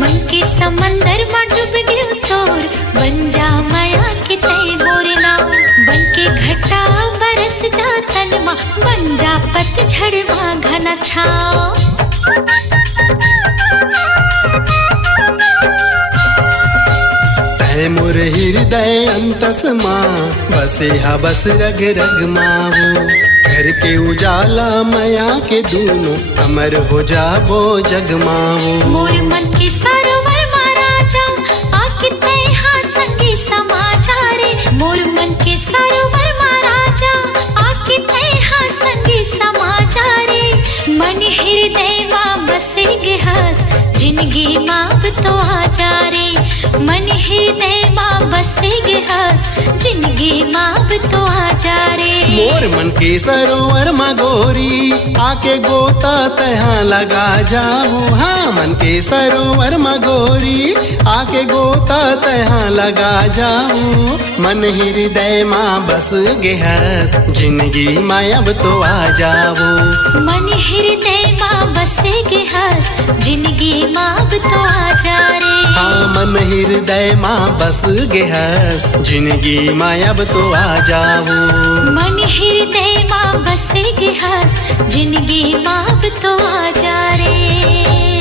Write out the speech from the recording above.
मन के समंदर में डूब गयो तोर बन जा माया के तय मोरना। बन के घटा बरस जा तन मा बन जा पतझड़ मा घना छाव। तय मोर हृदय अंतस माँ बसे हा बस रग रग मावो। घर के उजाला माया के दूनो अमर हो जाबो जगमावो। मोर मन के सरोवर मा राजा आके तय हा संगी समाजा रे। मोर मन के सरोवर मा राजा आके तय हा संगी समाजा रे। मन हृदय मा बसे गे हस जिंदगी माँ तो आ जा रे। मन हृदय माँ बसे गे हस जिंदगी माँ तो आ जा रे। मोर मन के सरोवर मा गोरी आके गोता तहाँ लगा जाओ। हाँ मन के सरोवर मा गोरी आके गोता तहाँ लगा जाओ। मन हृदय माँ बस गे हस जिंदगी माँ अब तो आ जाओ। मन हृदय माँ बसे गे हस जिंदगी माँ अब तो आ जा रे। हाँ मन हृदय माँ बस गे हस जिंदगी माँ अब तो आ जाओ। मन हृदय माँ बसे गे हस जिंदगी माँ अब तो आ जा रे।